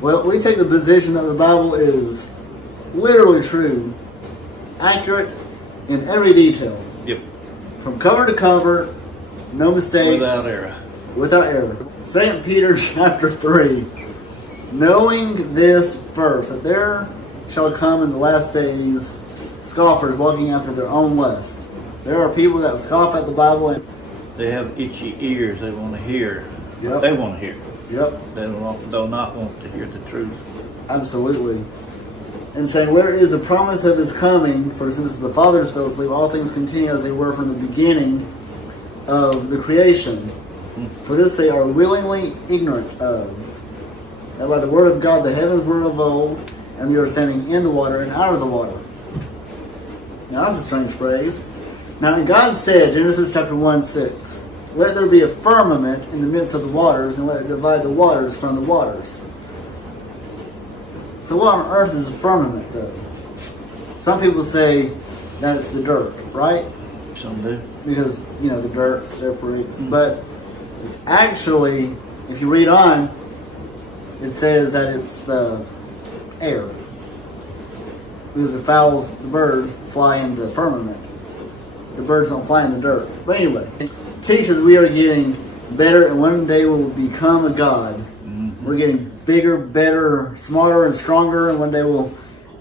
Well, we take the position that the Bible is literally true, accurate in every detail. Yep. From cover to cover, no mistakes. Without error. Without error. 2 Peter chapter 3. Knowing this first, that there shall come in the last days scoffers walking after their own lust. There are people that scoff at the Bible and They have itchy ears. They want to hear. Yep. They want to hear. Yep. They do not want to hear the truth. Absolutely. And saying, where is the promise of his coming? For since the fathers fell asleep, all things continue as they were from the beginning of the creation. For this they are willingly ignorant of. That by the word of God the heavens were of old, and they are standing in the water and out of the water. Now that's a strange phrase. Now God said, Genesis chapter 1:6, let there be a firmament in the midst of the waters, and let it divide the waters from the waters. So what on earth is a firmament, though? Some people say that it's the dirt, right? Some do. Because, the dirt separates. But it's actually, if you read on, it says that it's the air. Because the birds fly in the firmament. The birds don't fly in the dirt. But anyway, it teaches we are getting better, and one day we will become a god. Mm-hmm. We're getting bigger, better, smarter, and stronger, and one day we'll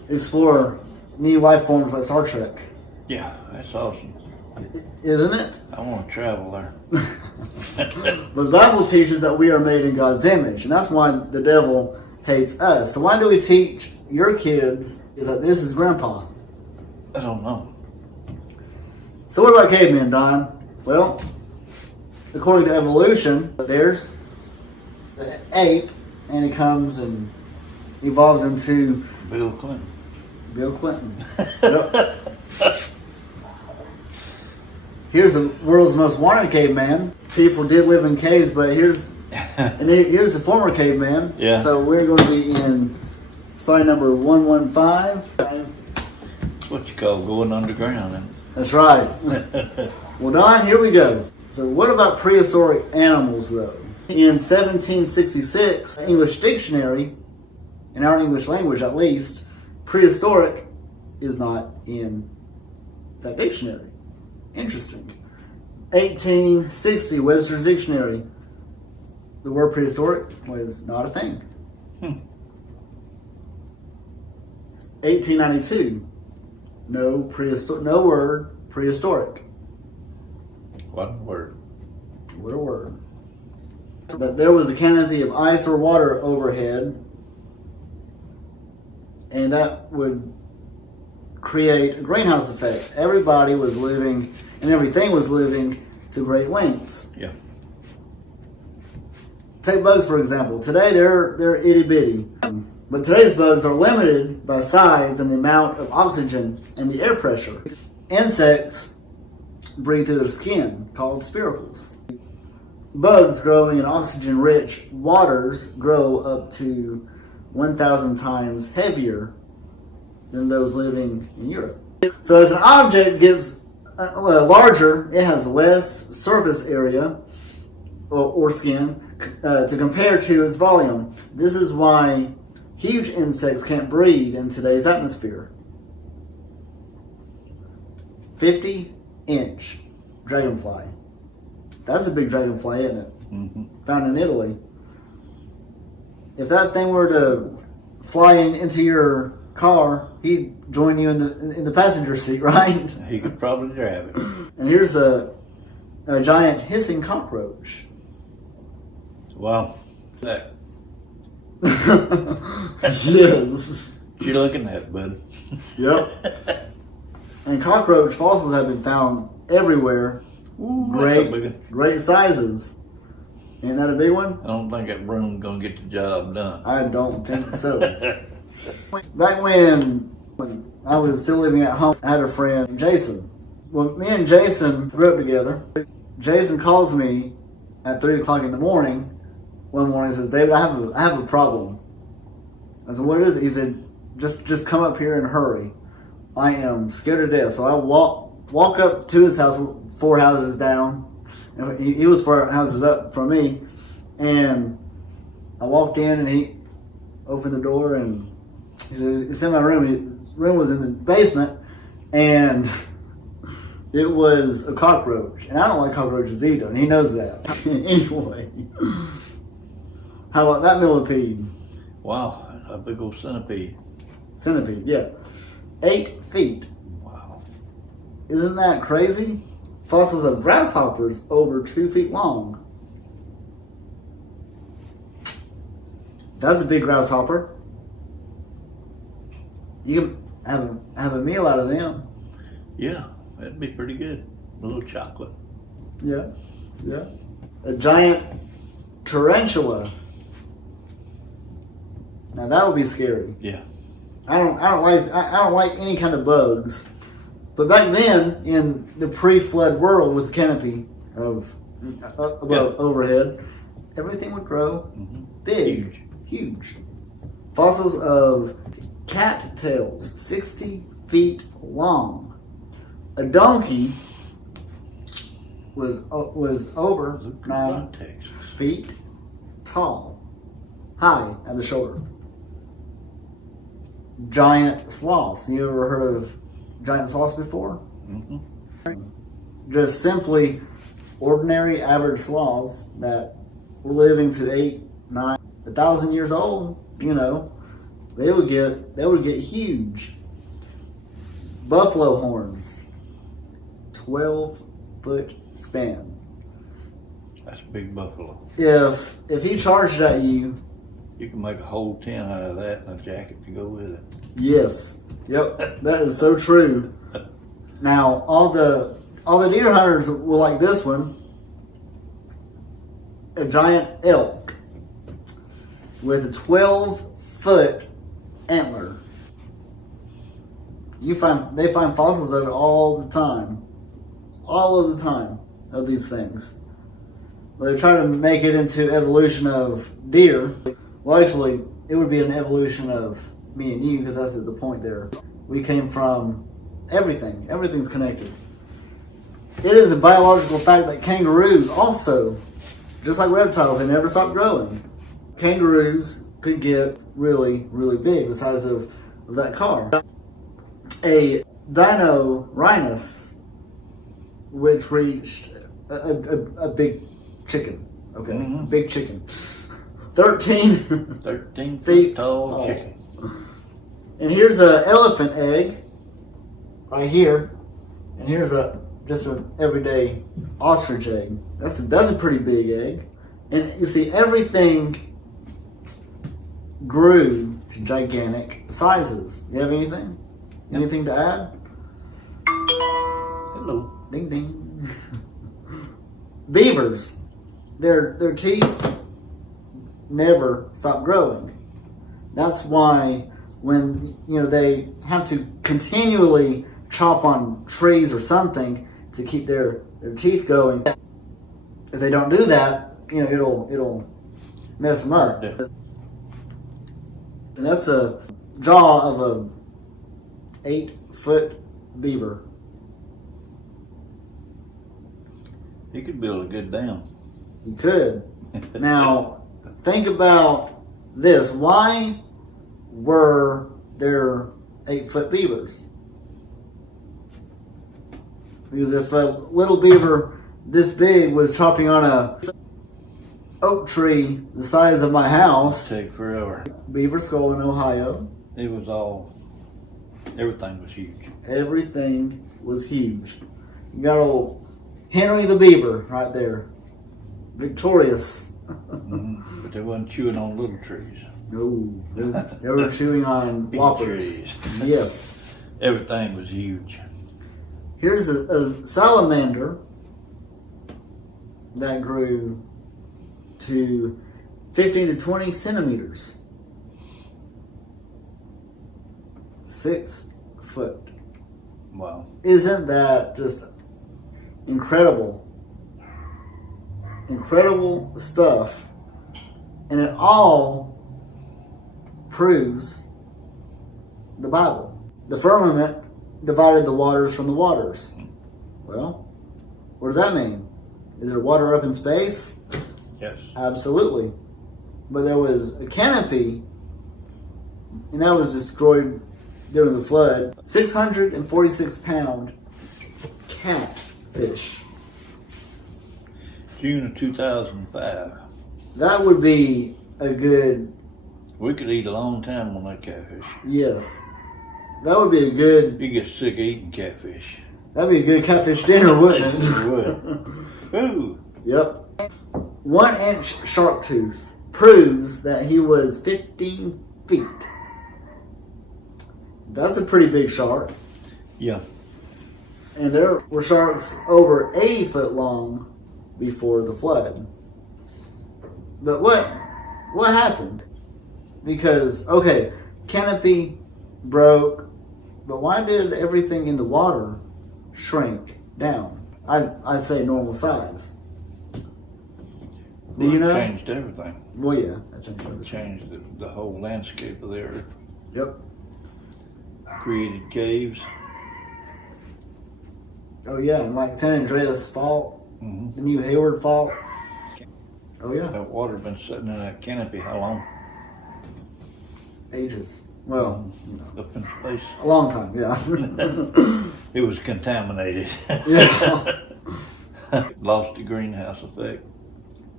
explore new life forms like Star Trek. Yeah, that's awesome. Isn't it? I want to travel there. But the Bible teaches that we are made in God's image, and that's why the devil hates us. So why do we teach your kids is that this is Grandpa? I don't know. So what about cavemen, Don? Well, according to evolution, there's the ape, and he comes and evolves into Bill Clinton. Bill Clinton. Yep. Here's the world's most wanted caveman. People did live in caves, but here's the former caveman. Yeah. So we're going to be in slide number 115. What you call going underground, then. That's right. Well, Don, here we go. So what about prehistoric animals, though? In 1766, English dictionary, in our English language at least, prehistoric is not in that dictionary. Interesting. 1860, Webster's Dictionary, the word prehistoric was not a thing. 1892, no word prehistoric. What word? What a word. That there was a canopy of ice or water overhead, and that would create a greenhouse effect. Everybody was living, and everything was living to great lengths. Yeah. Take bugs, for example. Today, they're itty-bitty. But today's bugs are limited by size and the amount of oxygen and the air pressure. Insects breathe through their skin, called spiracles. Bugs growing in oxygen-rich waters grow up to 1,000 times heavier than those living in Europe. So as an object gets larger, it has less surface area or skin to compare to its volume. This is why huge insects can't breathe in today's atmosphere. 50-inch dragonfly. That's a big dragonfly, isn't it? Mm-hmm. Found in Italy. If that thing were to fly into your car, he'd join you in the passenger seat, right? He could probably grab it. And here's a giant hissing cockroach. Wow. That. Yes. You're looking at, bud. Yep. And cockroach fossils have been found everywhere. Ooh, Great sizes. Isn't that a big one? I don't think that broom's gonna get the job done. I don't think so. Back when I was still living at home, I had a friend, Jason. Well, me and Jason grew up together. Jason calls me at 3 o'clock in the morning one morning and says, David, I have a problem. I said, what is it? He said, just come up here and hurry. I am scared to death. So I walk up to his house, 4 houses down. And he was 4 houses up from me. And I walked in and opened the door and he said, "It's in my room." His room was in the basement, and it was a cockroach. And I don't like cockroaches either, and he knows that. Anyway, how about that millipede? Wow, a big old centipede. Centipede, yeah. 8 feet. Wow. Isn't that crazy? Fossils of grasshoppers over 2 feet long. That's a big grasshopper. You can have a meal out of them. Yeah, that'd be pretty good. A little chocolate. Yeah, yeah. A giant tarantula. Now that would be scary. Yeah. I don't like any kind of bugs. But back then, in the pre-flood world with canopy of above overhead, everything would grow big, huge. Fossils of cattails, 60 feet long. A donkey was over 9 feet tall, high at the shoulder. Giant sloths. You ever heard of giant sloths before? Just simply ordinary average sloths that were living to 8, 9, 1,000 years old. You know, they would get huge. Buffalo horns, 12-foot span. That's a big buffalo. If he charged at you, you can make a whole tent out of that and a jacket to go with it. Yes. Yep. That is so true. Now, all the deer hunters will like this one. A giant elk with a 12-foot antler. They find fossils of it all the time. All of the time of these things. Well, they're trying to make it into evolution of deer. Well, actually, it would be an evolution of me and you, because that's the point there. We came from everything. Everything's connected. It is a biological fact that kangaroos also, just like reptiles, they never stop growing. Kangaroos could get really, really big, the size of that car. A dino-rhinus, which reached a big chicken. Okay, big chicken. 13 feet tall chicken. And here's an elephant egg right here, and here's just an everyday ostrich egg. That's a pretty big egg. And you see, everything grew to gigantic sizes. You have anything? Anything to add? Hello. Ding ding. Beavers, their teeth never stop growing. That's why when they have to continually chop on trees or something to keep their teeth going. If they don't do that, it'll mess them up. And that's a jaw of a 8-foot beaver. He could build a good dam. He could. Now, think about this. Why were there 8-foot beavers? Because if a little beaver this big was chopping on a oak tree the size of my house, it'd take forever. Beaver Skull in Ohio. Everything was huge. Everything was huge. You got old Henry the Beaver right there, victorious. But they wasn't chewing on little trees. No, they were chewing on whoppers. Trees. Yes. Everything was huge. Here's a salamander that grew to 15 to 20 centimeters. 6 foot. Wow. Isn't that just incredible? Incredible stuff. And it all proves the Bible. The firmament divided the waters from the waters. Well, what does that mean? Is there water up in space? Yes. Absolutely. But there was a canopy and that was destroyed during the flood. 646-pound catfish. June of 2005. That would be a good, We could eat a long time on that catfish. yes. That would be a good, You get sick of eating catfish. that'd be a good catfish dinner, wouldn't it? It would. Ooh. Yep. 1-inch shark tooth proves that he was 15 feet. That's a pretty big shark. Yeah. And there were sharks over 80 foot long before the flood. But what happened? Because, okay, canopy broke, but why did everything in the water shrink down? I say normal size. Do you know? Changed everything. Well, yeah, that changed everything. Changed the whole landscape of the earth. Yep. Created caves. Oh yeah, and like San Andreas Fault, Mm-hmm. the New Hayward Fault. Oh yeah, That water been sitting in that canopy how long? ages. Well, you know, Up in space. a long time. Yeah. It was contaminated. Yeah. Lost the greenhouse effect.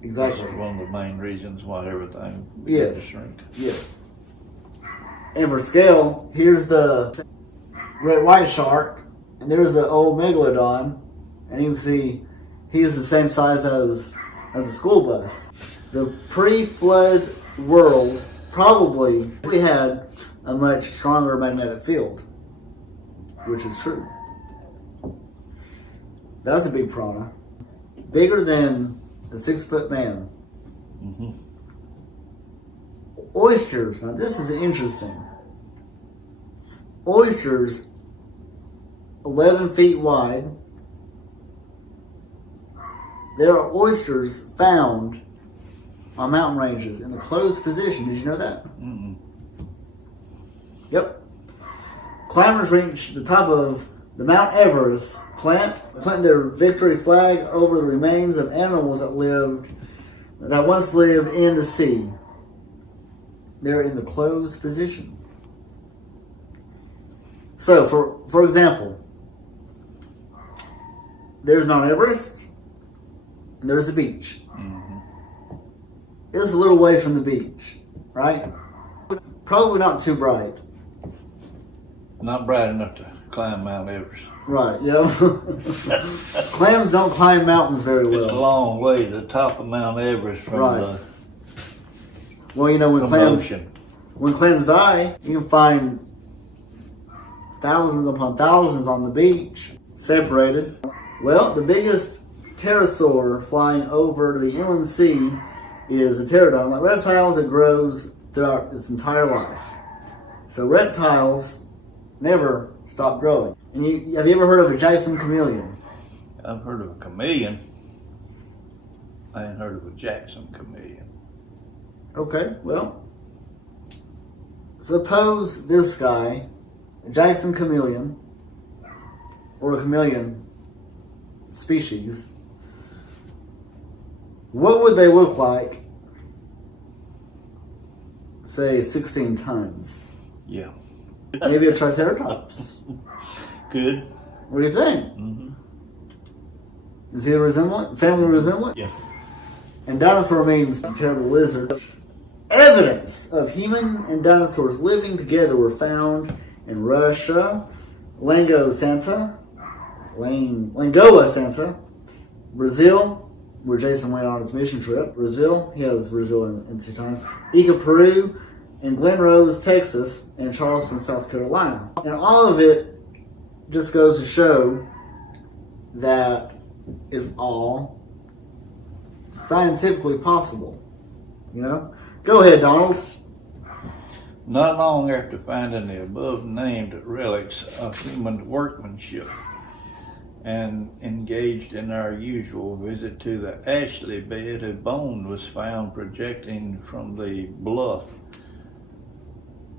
Exactly. That's one of the main reasons why everything Yes. began to shrink. Yes. And for scale, here's the great white shark, and there's the old megalodon, and you can see he's the same size as a school bus. The pre-flood world probably had a much stronger magnetic field, which is true. That's a big piranha, bigger than a 6 foot man. Mm-hmm. Oysters. Now this is interesting. Oysters, 11 feet wide. There are oysters found on mountain ranges in the closed position. Did you know that? Mm-mm. Yep. Climbers reach the top of the Mount Everest, plant their victory flag over the remains of animals that once lived in the sea. They're in the closed position. So, for example, there's Mount Everest, and there's the beach. Mm-hmm. It's a little ways from the beach, right? Probably not too bright. Not bright enough to climb Mount Everest. Right, yeah. Clams don't climb mountains very well. It's a long way to the top of Mount Everest from Right. Well, you know, the ocean. when clams die, you can find thousands upon thousands on the beach, separated. Well, the biggest pterosaur flying over the inland sea is a pterodon. Like reptiles, it grows throughout its entire life. So reptiles never stop growing. And have you ever heard of a Jackson chameleon? I've heard of a chameleon. I ain't heard of a Jackson chameleon. Okay, well, suppose this guy, a Jackson chameleon, or a chameleon species, what would they look like, say, 16 tons? Yeah. Maybe a triceratops. Good. What do you think? Mm-hmm. Is he a resemblant? Family resemblant? Yeah. And dinosaur means terrible lizard. Evidence of human and dinosaurs living together were found in Russia, Langoa Santa, Brazil, where Jason went on his mission trip. Brazil, he has Brazil in 2 times. Ica, Peru, and Glen Rose, Texas, and Charleston, South Carolina. And all of it just goes to show that is all scientifically possible. You know? Go ahead, Donald. Not long after finding the above named relics of human workmanship and engaged in our usual visit to the Ashley bed, a bone was found projecting from the bluff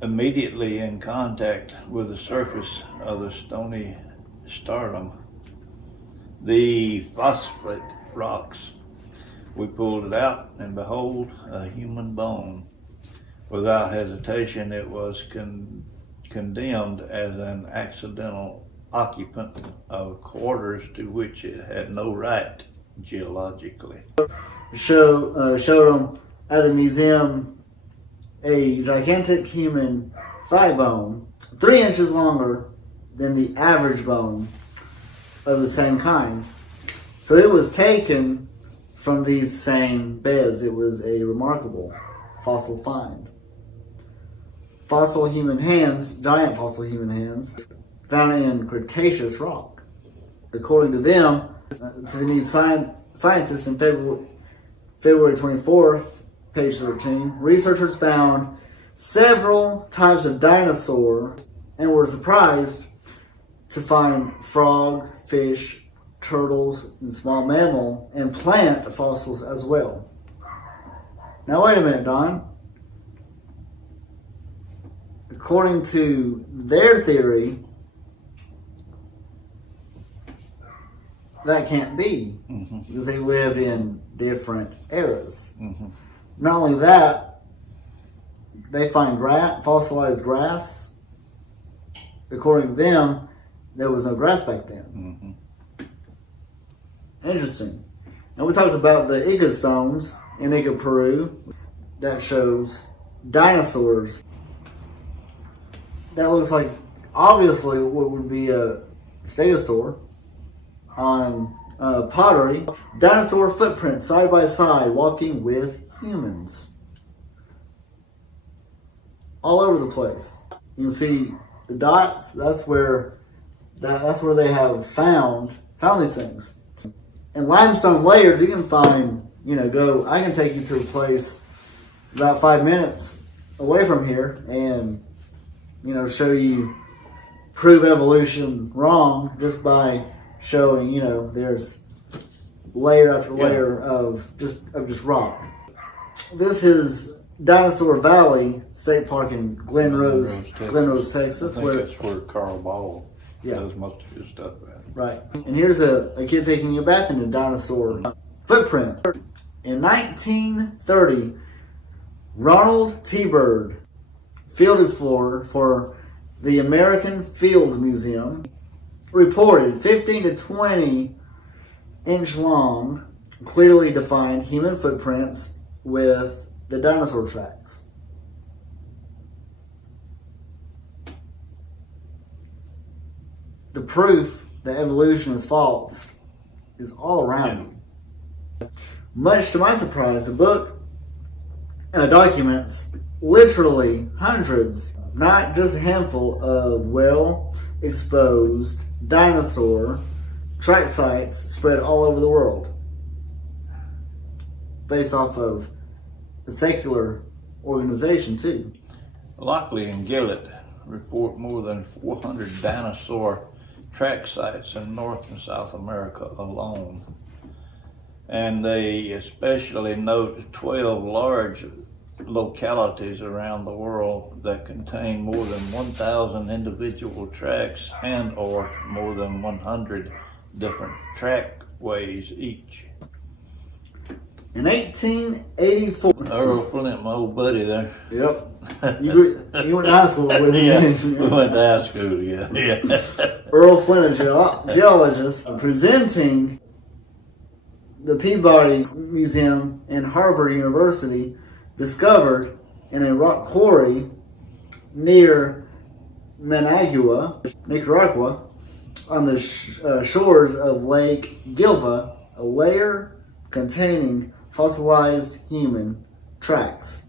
immediately in contact with the surface of the stony stratum. The phosphate rocks. We pulled it out, and behold, a human bone. Without hesitation, it was condemned as an accidental occupant of quarters to which it had no right geologically. Showed them at the museum a gigantic human thigh bone, 3 inches longer than the average bone of the same kind. So it was taken from these same beds. It was a remarkable fossil find. Fossil human hands, giant fossil human hands, found in Cretaceous rock. According to them, to the new scientists in February 24th, page 13, researchers found several types of dinosaur and were surprised to find frog, fish, turtles, and small mammal and plant fossils as well. Now wait a minute, Don. According to their theory, that can't be, because they lived in different eras. Not only that, they find fossilized grass. According to them, there was no grass back then. Interesting. And we talked about the Ica stones in Ica, Peru. That shows dinosaurs. That looks like, obviously, what would be a stegosaur on pottery. Dinosaur footprints side by side walking with humans. All over the place. You can see the dots. That's where they have found these things. And limestone layers, you can find, I can take you to a place about 5 minutes away from here and, show you, prove evolution wrong just by showing, there's layer after layer of just Rock. This is Dinosaur Valley State Park in Glen Rose, Texas. I think that's where Carl Ball does most of his stuff at. Right. And here's a kid taking you back into dinosaur footprint. In 1930, Ronald T. Byrd, field explorer for the American Field Museum, reported 15 to 20 inch long, clearly defined human footprints with the dinosaur tracks. The proof that evolution is false is all around you. Much to my surprise, the book documents literally hundreds, not just a handful, of well-exposed dinosaur track sites spread all over the world, based off of the secular organization too. Lockley and Gillett report more than 400 dinosaur track sites in North and South America alone. And they especially note 12 large localities around the world that contain more than 1,000 individual tracks and or more than 100 different trackways each. In 1884, Earl Flint, my old buddy there. Yep. You went to high school with him. Yeah, we went to high school together. Yeah. Earl Flint, a geologist, presenting the Peabody Museum and Harvard University, discovered in a rock quarry near Managua, Nicaragua, on the shores of Lake Gilva, a layer containing fossilized human tracks.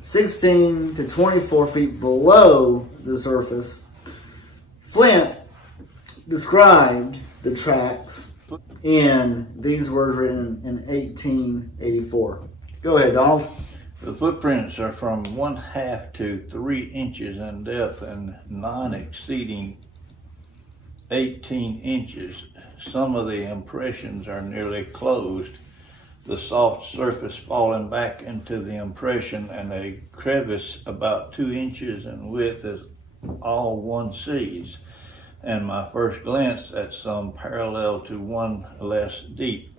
16 to 24 feet below the surface, Flint described the tracks in these words written in 1884. Go ahead, Donald. The footprints are from 1/2 to 3 inches in depth and none exceeding 18 inches. Some of the impressions are nearly closed, the soft surface falling back into the impression, and a crevice about 2 inches in width is all one sees, and my first glance at some parallel to one less deep.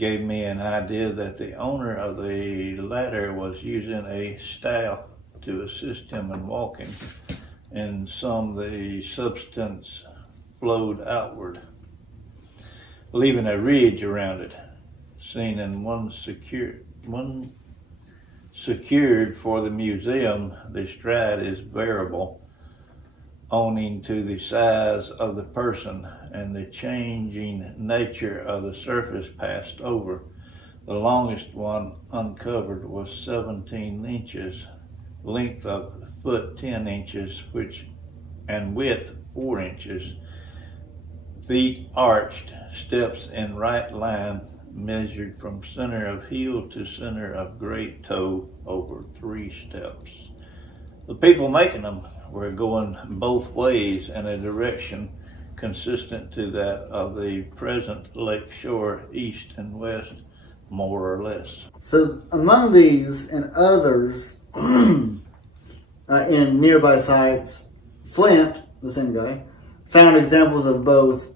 gave me an idea that the owner of the latter was using a staff to assist him in walking, and some of the substance flowed outward, leaving a ridge around it, seen in one secured for the museum. The stride is variable, owing to the size of the person and the changing nature of the surface passed over. The longest one uncovered was 17 inches, length of foot 10 inches, and width 4 inches. Feet arched, steps in right line, measured from center of heel to center of great toe over 3 steps. The people making them were going both ways in a direction consistent to that of the present lake shore, east and west, more or less. So among these and others in nearby sites, Flint, the same guy, found examples of both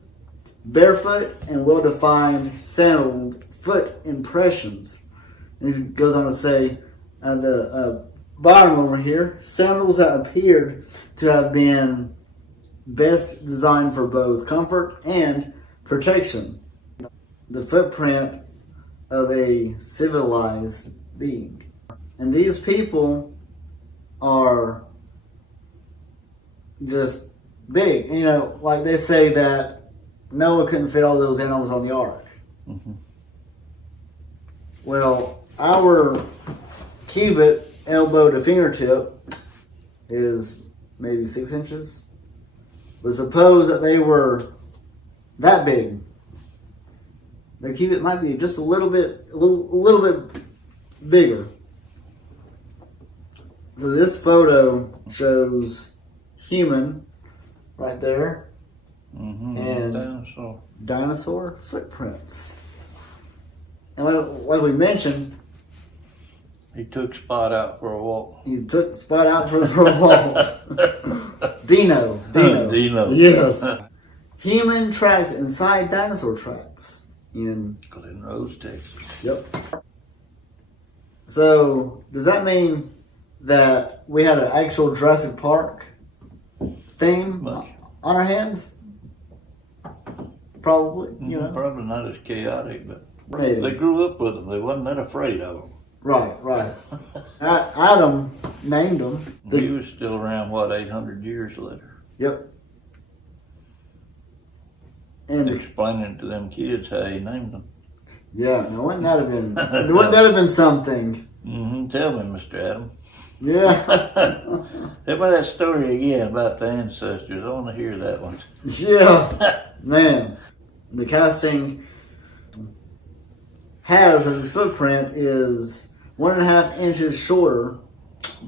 barefoot and well-defined sandaled foot impressions. And he goes on to say at the bottom over here, sandals that appeared to have been best designed for both comfort and protection. The footprint of a civilized being. And these people are just big. And, you know, like they say that Noah couldn't fit all those animals on the ark. Mm-hmm. Well, our cubit, elbow to fingertip, is maybe 6 inches. But suppose that they were that big. Their cubit might be just a little bit bigger. So this photo shows human right there, and dinosaur footprints. And like we mentioned, he took Spot out for a walk. He took Spot out for a walk. Dino. Yes. Human tracks inside dinosaur tracks in Glen Rose, Texas. Yep. So does that mean that we had an actual Jurassic Park theme on our hands? Probably, you know. Probably not as chaotic, but Maybe. They grew up with them. They wasn't that afraid of them. Right. Adam named them. He was still around, 800 years later. Yep. And explaining to them kids how he named them. Yeah, now wouldn't that have been something? Mm-hmm. Tell me, Mr. Adam. Yeah. Tell me that story again about the ancestors. I want to hear that one. Yeah. Man, the casting has of this footprint is 1.5 inches shorter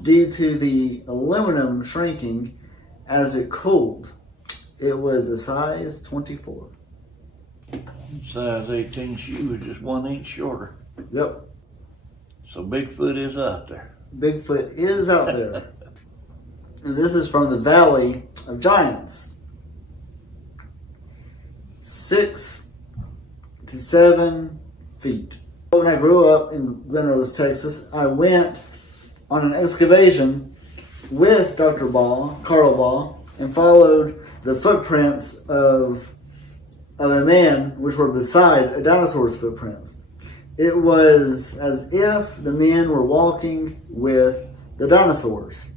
due to the aluminum shrinking as it cooled. It was a size 24. Size 18 shoe is just 1 inch shorter. Yep. So Bigfoot is out there. Bigfoot is out there. And this is from the Valley of Giants. 6 to 7 feet. When I grew up in Glen Rose, Texas, I went on an excavation with Dr. Carl Ball, and followed the footprints of a man which were beside a dinosaur's footprints. It was as if the men were walking with the dinosaurs.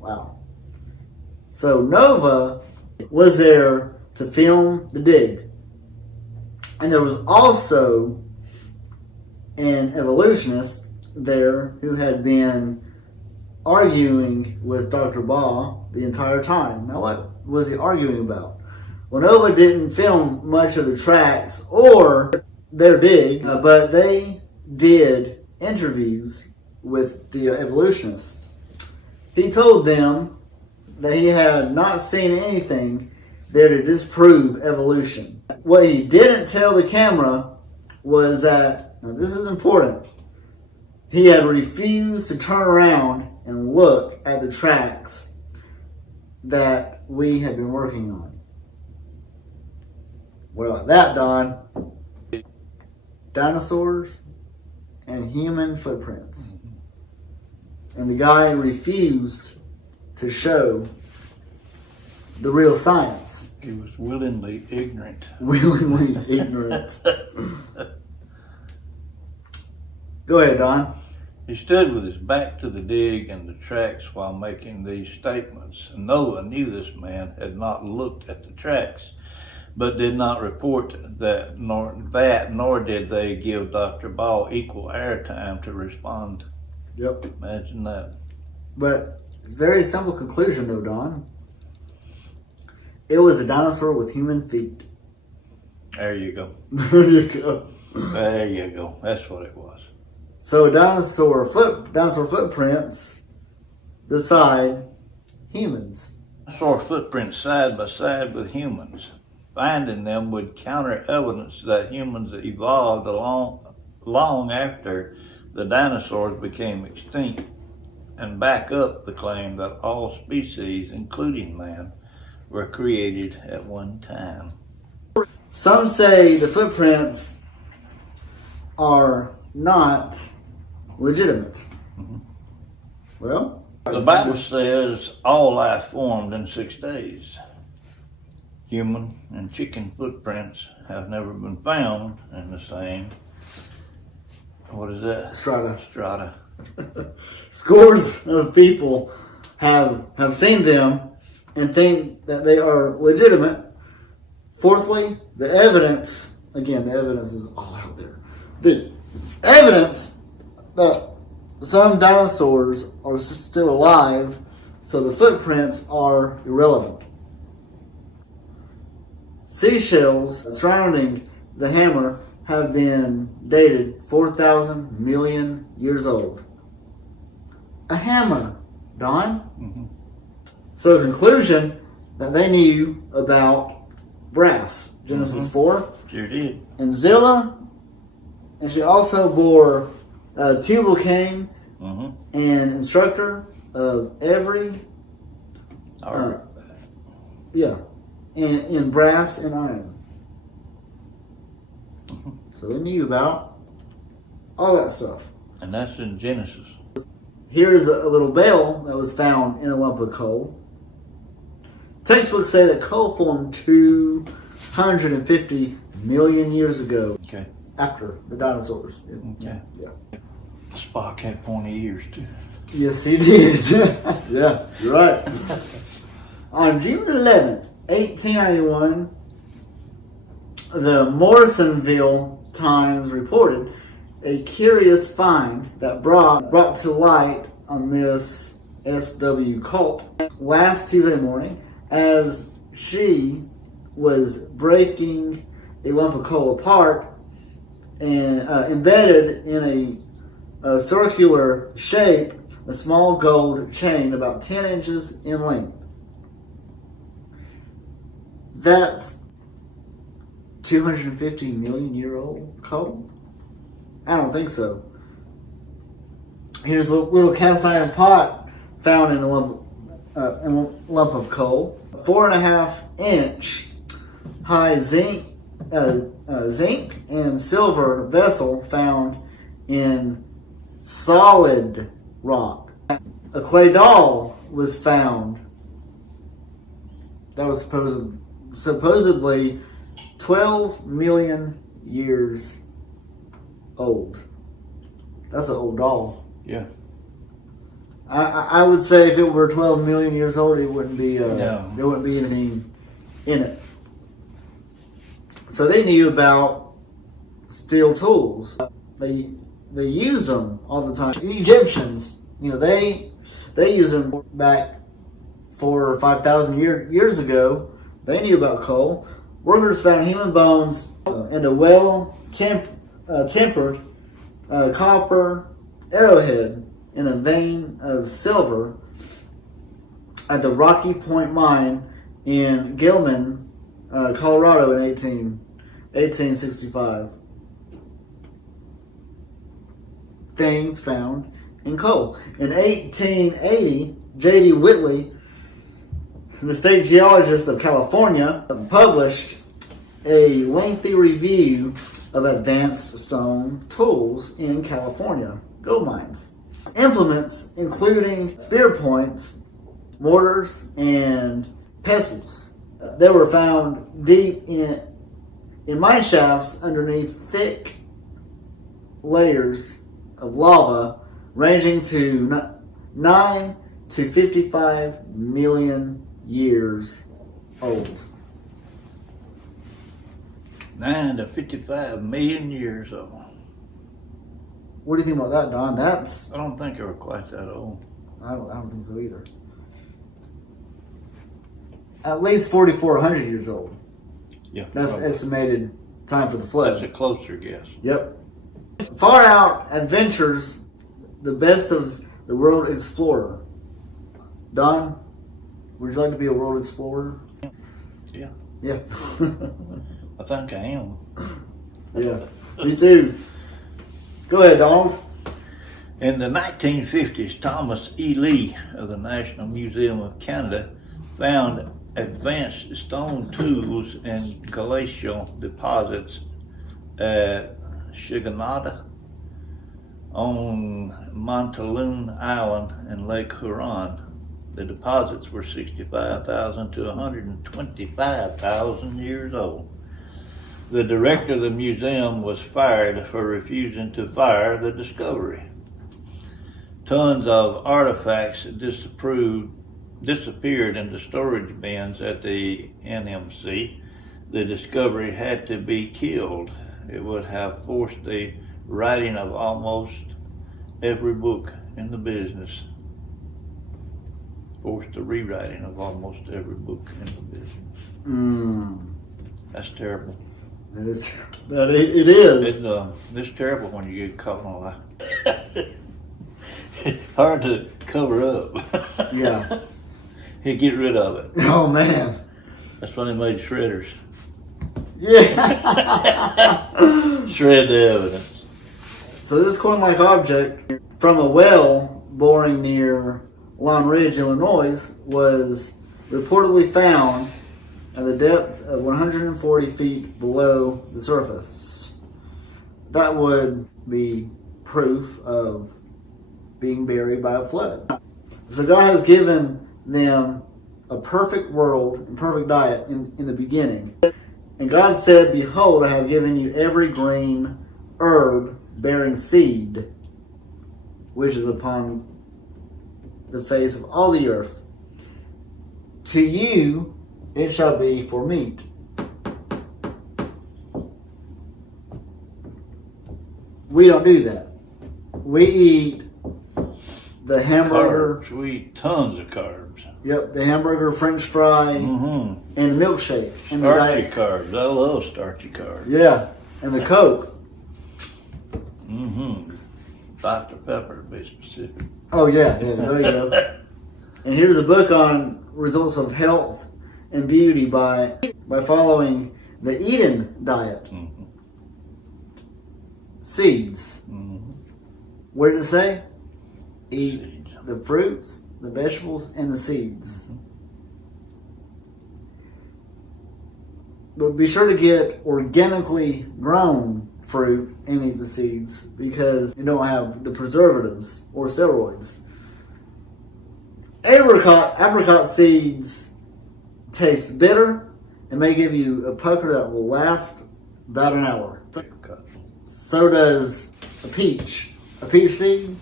Wow. So Nova was there to film the dig. And there was also an evolutionist there who had been arguing with Dr. Ball the entire time. Now, what was he arguing about? Well, Nova didn't film much of the tracks or their dig, but they did interviews with the evolutionist. He told them that he had not seen anything there to disprove evolution. What he didn't tell the camera was that, now this is important, he had refused to turn around and look at the tracks that we had been working on. What about that, Don? dinosaurs and human footprints. And the guy refused to show the real science. He was willingly ignorant. Willingly ignorant. Go ahead, Don. He stood with his back to the dig and the tracks while making these statements. Noah knew this man had not looked at the tracks, but did not report that, nor did they give Dr. Ball equal airtime to respond. Yep. Imagine that. But very simple conclusion, though, Don. It was a dinosaur with human feet. There you go. There you go. There you go. That's what it was. So dinosaur footprints beside humans. Dinosaur footprints side by side with humans. Finding them would counter evidence that humans evolved long after the dinosaurs became extinct, and back up the claim that all species, including man, were created at one time. Some say the footprints are not legitimate. Mhm. Well, The Bible says all life formed in 6 days. Human and chicken footprints have never been found in the same, what is that? Strata. Scores of people have seen them and think that they are legitimate. Fourthly, the evidence is all out there. The evidence that some dinosaurs are still alive, so the footprints are irrelevant. Seashells surrounding the hammer have been dated 4,000 million years old. A hammer, Don. Mm-hmm. So conclusion that they knew about brass, Genesis 4. Sure did. And Zilla, and she also bore Tubal Cain Mm-hmm. and instructor of every, in brass and iron. Mm-hmm. So they knew about all that stuff. And that's in Genesis. Here's a little bell that was found in a lump of coal. Textbooks say that coal formed 250 million years ago. Okay. After the dinosaurs. Okay. Yeah. Spock had pointy ears too. Yes, he did. Yeah, you're right. On June 11th, 1891, the Morrisonville Times reported a curious find that brought to light on Miss S.W. Culp last Tuesday morning as she was breaking a lump of coal apart and embedded in a circular shape, a small gold chain about 10 inches in length. That's 250 million year old coal? I don't think so. Here's a little cast iron pot found in a lump of coal. 4.5 inch high zinc and silver vessel found in solid rock. A clay doll was found that was supposedly 12 million years old. That's an old doll. Yeah. I would say if it were 12 million years old, it wouldn't be No. there wouldn't be anything in it. So they knew about steel tools. They used them all the time. The Egyptians, they used them back 4,000 or 5,000 years ago. They knew about coal. Workers found human bones and a well-tempered copper arrowhead in a vein of silver at the Rocky Point mine in Gilman, Colorado in 1865. Things found in coal. In 1880, J.D. Whitley, the state geologist of California, published a lengthy review of advanced stone tools in California gold mines. Implements including spear points, mortars, and pestles. They were found deep in mine shafts underneath thick layers of lava ranging to 9 to 55 million years old. 9 to 55 million years old. What do you think about that, Don? That's I don't think they were quite that old. I don't think so either. At least 4,400 years old. Yeah. That's probably. estimated time for the flood. That's a closer guess. Yep. Far out adventures, the best of the world explorer. Don, would you like to be a world explorer? Yeah. Yeah. I think I am. Yeah. Me too. Go ahead, Donald. In the 1950s, Thomas E. Lee of the National Museum of Canada found advanced stone tools in glacial deposits at Shiganada on Montaloon Island in Lake Huron. The deposits were 65,000 to 125,000 years old. The director of the museum was fired for refusing to fire the discovery. Tons of artifacts disappeared into storage bins at the NMC. The discovery had to be killed. It would have forced the writing of almost every book in the business. Forced the rewriting of almost every book in the business. That's terrible. That is terrible. It is. It's terrible when you get caught on a lie. It's hard to cover up. Yeah. You get rid of it. Oh, man. That's when they made shredders. Yeah. Shred the evidence. So this coin-like object from a well boring near Long Ridge, Illinois, was reportedly found at the depth of 140 feet below the surface. That would be proof of being buried by a flood. So God has given them a perfect world and perfect diet in the beginning. And God said, "Behold, I have given you every green herb bearing seed, which is upon the face of all the earth. To you it shall be for meat." We don't do that. We eat the hamburger. Carbs. We eat tons of carbs. Yep, the hamburger, French fry, and the milkshake, and the Starchy diet. carbs. I love starchy carbs. Yeah, and the Coke. Dr. Pepper, to be specific. Oh yeah, there you go. And here's a book on results of health and beauty by following the Eden diet. Seeds. What did it say? Eat Seeds. the fruits, the vegetables, and the seeds. But be sure to get organically grown fruit and eat the seeds because you don't have the preservatives or steroids. Apricot seeds taste bitter and may give you a pucker that will last about an hour. So does a peach. A peach seed,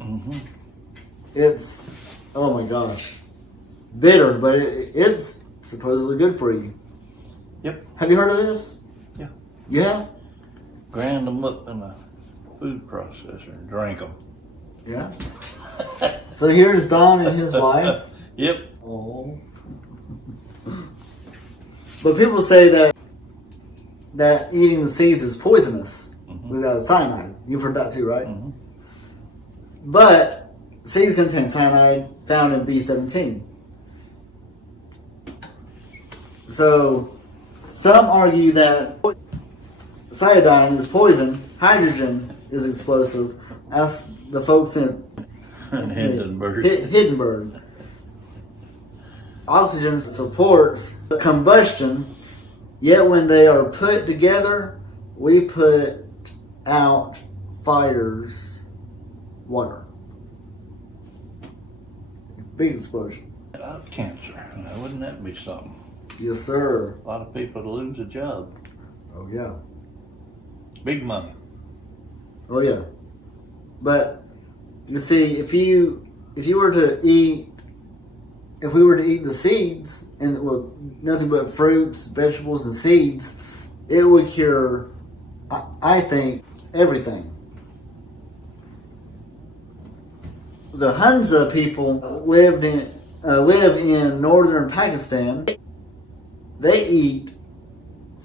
it's, oh my gosh, bitter, but it's supposedly good for you. Yep. Have you heard of this? Yeah. Yeah? Grind them up in a food processor and drink them. Yeah. So here's Don and his wife. Yep. Oh. But people say that eating the seeds is poisonous without cyanide. You've heard that too, right? But seeds contain cyanide found in B17. So some argue that iodine is poison, hydrogen is explosive. Ask the folks in Hindenburg. Oxygen supports combustion, yet when they are put together, we put outfires water. Big explosion. Cancer. Now, wouldn't that be something? Yes, sir. A lot of people lose a job. Oh yeah. Big money. Oh yeah. But you see, if we were to eat the seeds and nothing but fruits, vegetables, and seeds, it would cure, I think, everything. The Hunza people live in northern Pakistan. They eat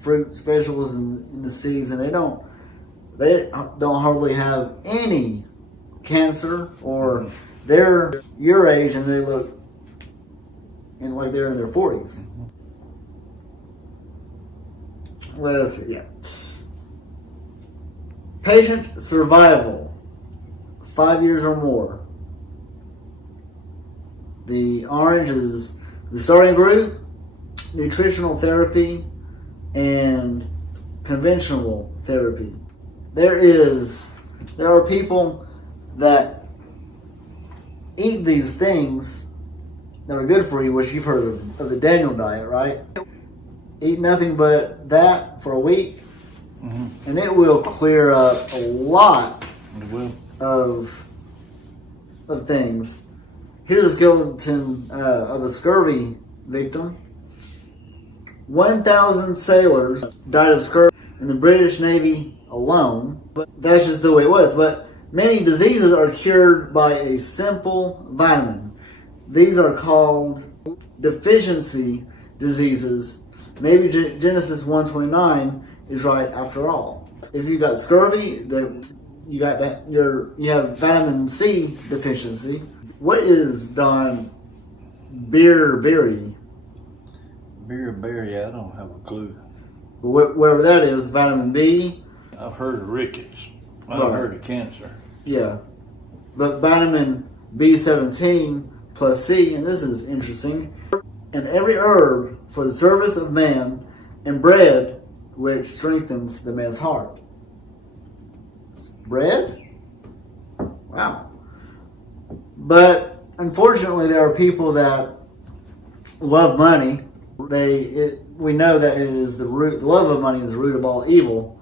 fruits, vegetables, and the seeds, and they don't hardly have any cancer, or they're your age and they look like they're in their 40s. Let's see, yeah. Patient survival, 5 years or more. The orange is the starting group, nutritional therapy, and conventional therapy. There are people that eat these things that are good for you, which you've heard of the Daniel diet, right? Eat nothing but that for a week, and it will clear up a lot of things. Here's a skeleton of a scurvy victim. 1,000 sailors died of scurvy in the British Navy alone. But that's just the way it was. But many diseases are cured by a simple vitamin. These are called deficiency diseases. Maybe Genesis 1:29 is right after all. If you got scurvy, you have vitamin C deficiency. What is Don Beerberry? Beerberry, I don't have a clue. Whatever that is, vitamin B. I've heard of rickets. I've heard of cancer. Yeah. But vitamin B17 plus C, and this is interesting, and every herb for the service of man, and bread which strengthens the man's heart. Bread? Wow. But unfortunately, there are people that love money. We know that it is the root. The love of money is the root of all evil.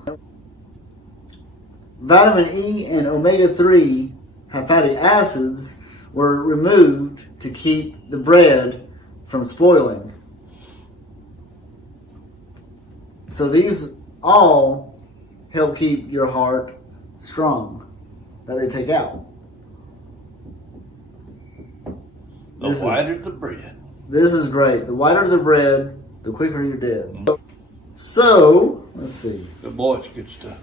Vitamin E and omega-3 fatty acids were removed to keep the bread from spoiling. So these all help keep your heart strong, that they take out. The whiter the bread. This is great. The whiter the bread, the quicker you're dead. So, let's see. Good boy, it's good stuff.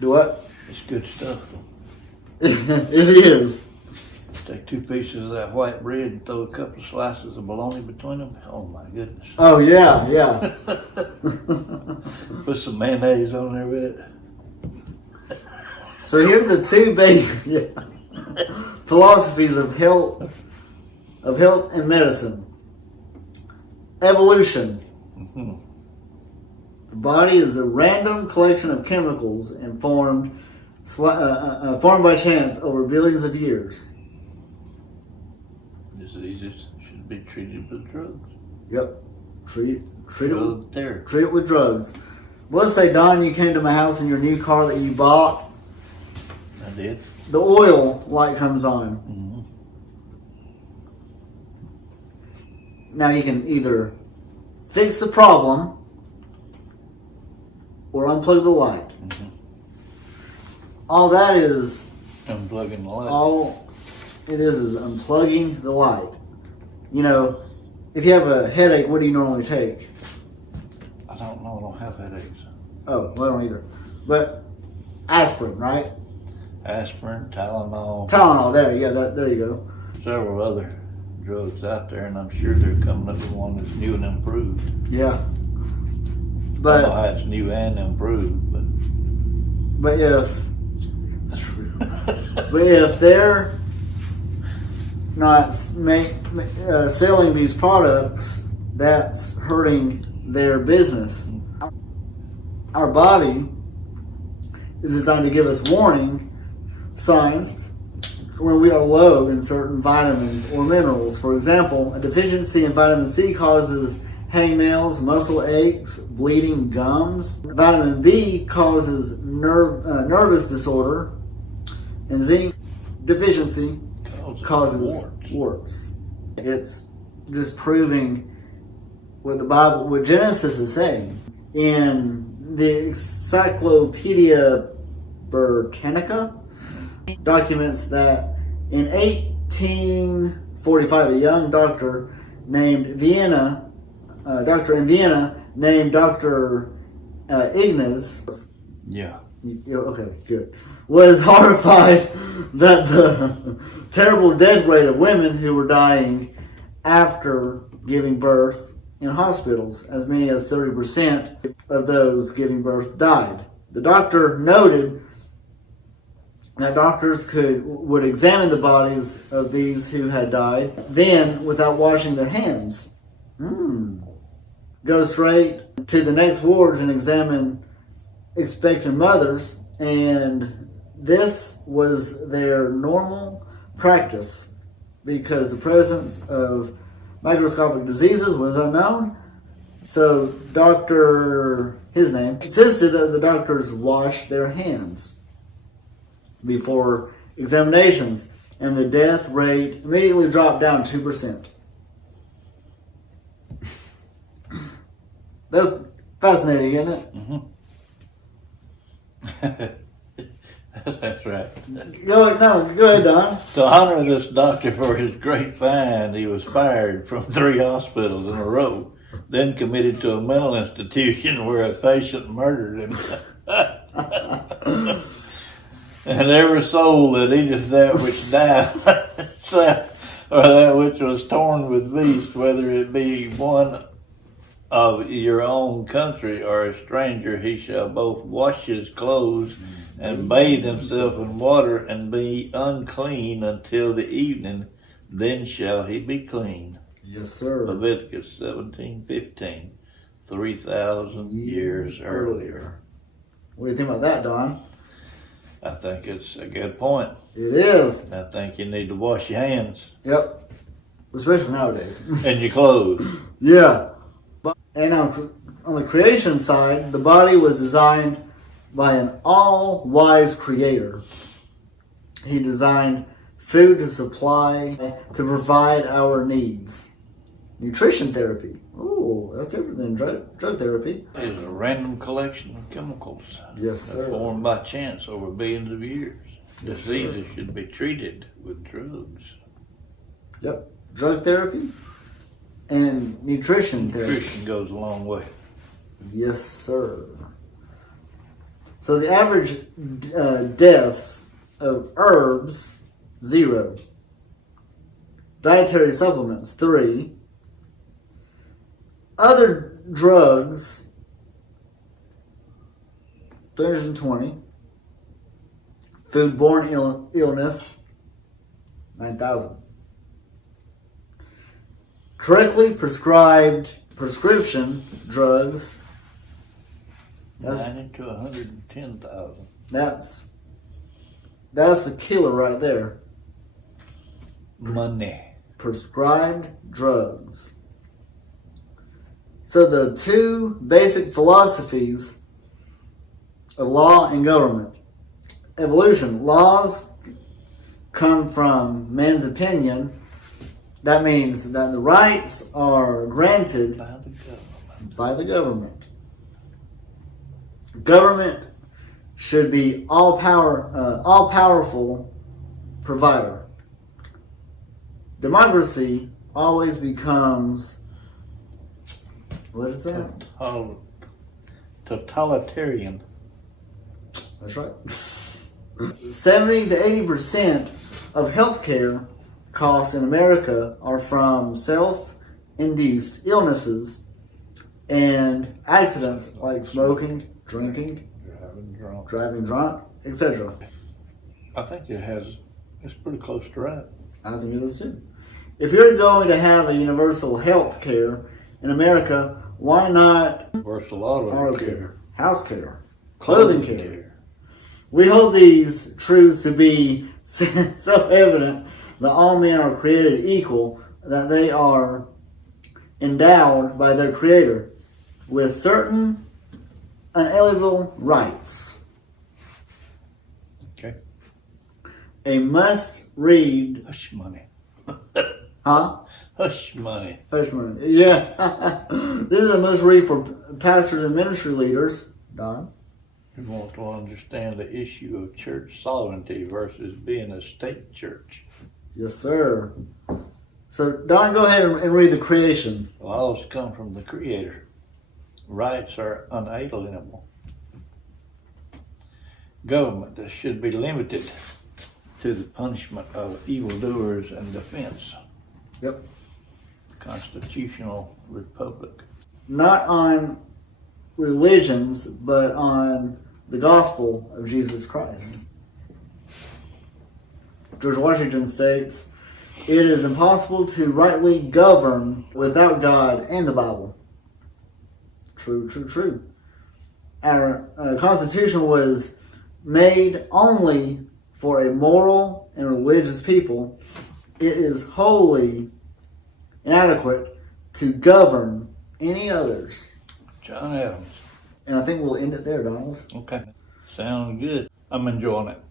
Do what? It's good stuff. It is. Take 2 pieces of that white bread and throw a couple of slices of bologna between them. Oh my goodness. Oh yeah, yeah. Put some mayonnaise on there with it. So here are the two basic philosophies of health and medicine. Evolution. Mm-hmm. The body is a random collection of chemicals and formed by chance over billions of years. Diseases should be treated with drugs. Yep. Treat it with drugs. Let's say, Don, you came to my house in your new car that you bought. I did. The oil light comes on. Mm-hmm. Now you can either fix the problem or unplug the light. Mm-hmm. All that is... Unplugging the light. All it is unplugging the light. You know, if you have a headache, what do you normally take? I don't know. I don't have headaches. Oh, well, I don't either. But aspirin, right? Aspirin, Tylenol. Tylenol, there you go. Several other drugs out there, and I'm sure they're coming up with one that's new and improved. Yeah. I don't know how it's new and improved, but if but if they're not selling these products, that's hurting their business. Our body is designed to give us warning signs when we are low in certain vitamins or minerals. For example, a deficiency in vitamin C causes hangnails, muscle aches, bleeding gums. Vitamin B causes nervous disorder, and zinc deficiency causes warts. It's just proving what the Bible, what Genesis is saying. In the Encyclopedia Britannica documents that in 1845, a young doctor named Vienna, named Dr. Ignaz. Yeah. Okay, good. Was horrified that the terrible death rate of women who were dying after giving birth in hospitals, as many as 30% of those giving birth died. The doctor noted that doctors would examine the bodies of these who had died, then without washing their hands. Go straight to the next wards and examine expectant mothers, and this was their normal practice because the presence of microscopic diseases was unknown. So his name, insisted that the doctors wash their hands before examinations, and the death rate immediately dropped down 2%. That's fascinating, isn't it? That's right. Go ahead, Don. To honor this doctor for his great find, he was fired from 3 hospitals in a row, then committed to a mental institution where a patient murdered him. And every soul that eateth that which dieth, or that which was torn with beasts, whether it be one of your own country or a stranger, he shall both wash his clothes and bathe himself in water and be unclean until the evening, then shall he be clean. Yes, sir. Leviticus 17:15, 3,000 years earlier. What do you think about that, Don? I think it's a good point. It is. I think you need to wash your hands. Yep. Especially nowadays. And your clothes. Yeah. And on the creation side, the body was designed by an all-wise creator. He designed food to to provide our needs. Nutrition therapy. Oh, that's different than drug therapy. It is a random collection of chemicals. Yes, sir. Formed by chance over billions of years. Yes, Diseases sir. should be treated with drugs. Yep. Drug therapy and nutrition therapy. Nutrition goes a long way. Yes, sir. So the average deaths of herbs, 0. Dietary supplements, 3. Other drugs, 320. Foodborne illness, 9,000. Correctly prescribed prescription drugs, 90 to 110,000. That's the killer right there. Money. Prescribed drugs. So the 2 basic philosophies of law and government. Evolution. Laws come from man's opinion. That means that the rights are granted by the government. Government should be all-powerful provider. Democracy always becomes, what is that? Totalitarian. That's right. 70 to 80% of healthcare costs in America are from self-induced illnesses and accidents like smoking, drinking, driving drunk, etc. I think it's pretty close to right. I think it is too. If you're going to have a universal health care in America, why not Universal auto care, house care, clothing care, We hold these truths to be self-evident that all men are created equal, that they are endowed by their Creator with certain unalienable rights. Okay. A must-read... Hush money. Huh? Hush money. Hush money. Yeah. This is a must-read for pastors and ministry leaders, Don. You want to understand the issue of church sovereignty versus being a state church. Yes, sir. So, Don, go ahead and read the creation. Laws come from the Creator. Rights are unalienable. Government should be limited to the punishment of evildoers and defense. Yep. Constitutional republic. Not on religions, but on the gospel of Jesus Christ. George Washington states, "It is impossible to rightly govern without God and the Bible." True, true, true. Our Constitution was made only for a moral and religious people. It is wholly inadequate to govern any others. John Adams. And I think we'll end it there, Donald. Okay. Sounds good. I'm enjoying it.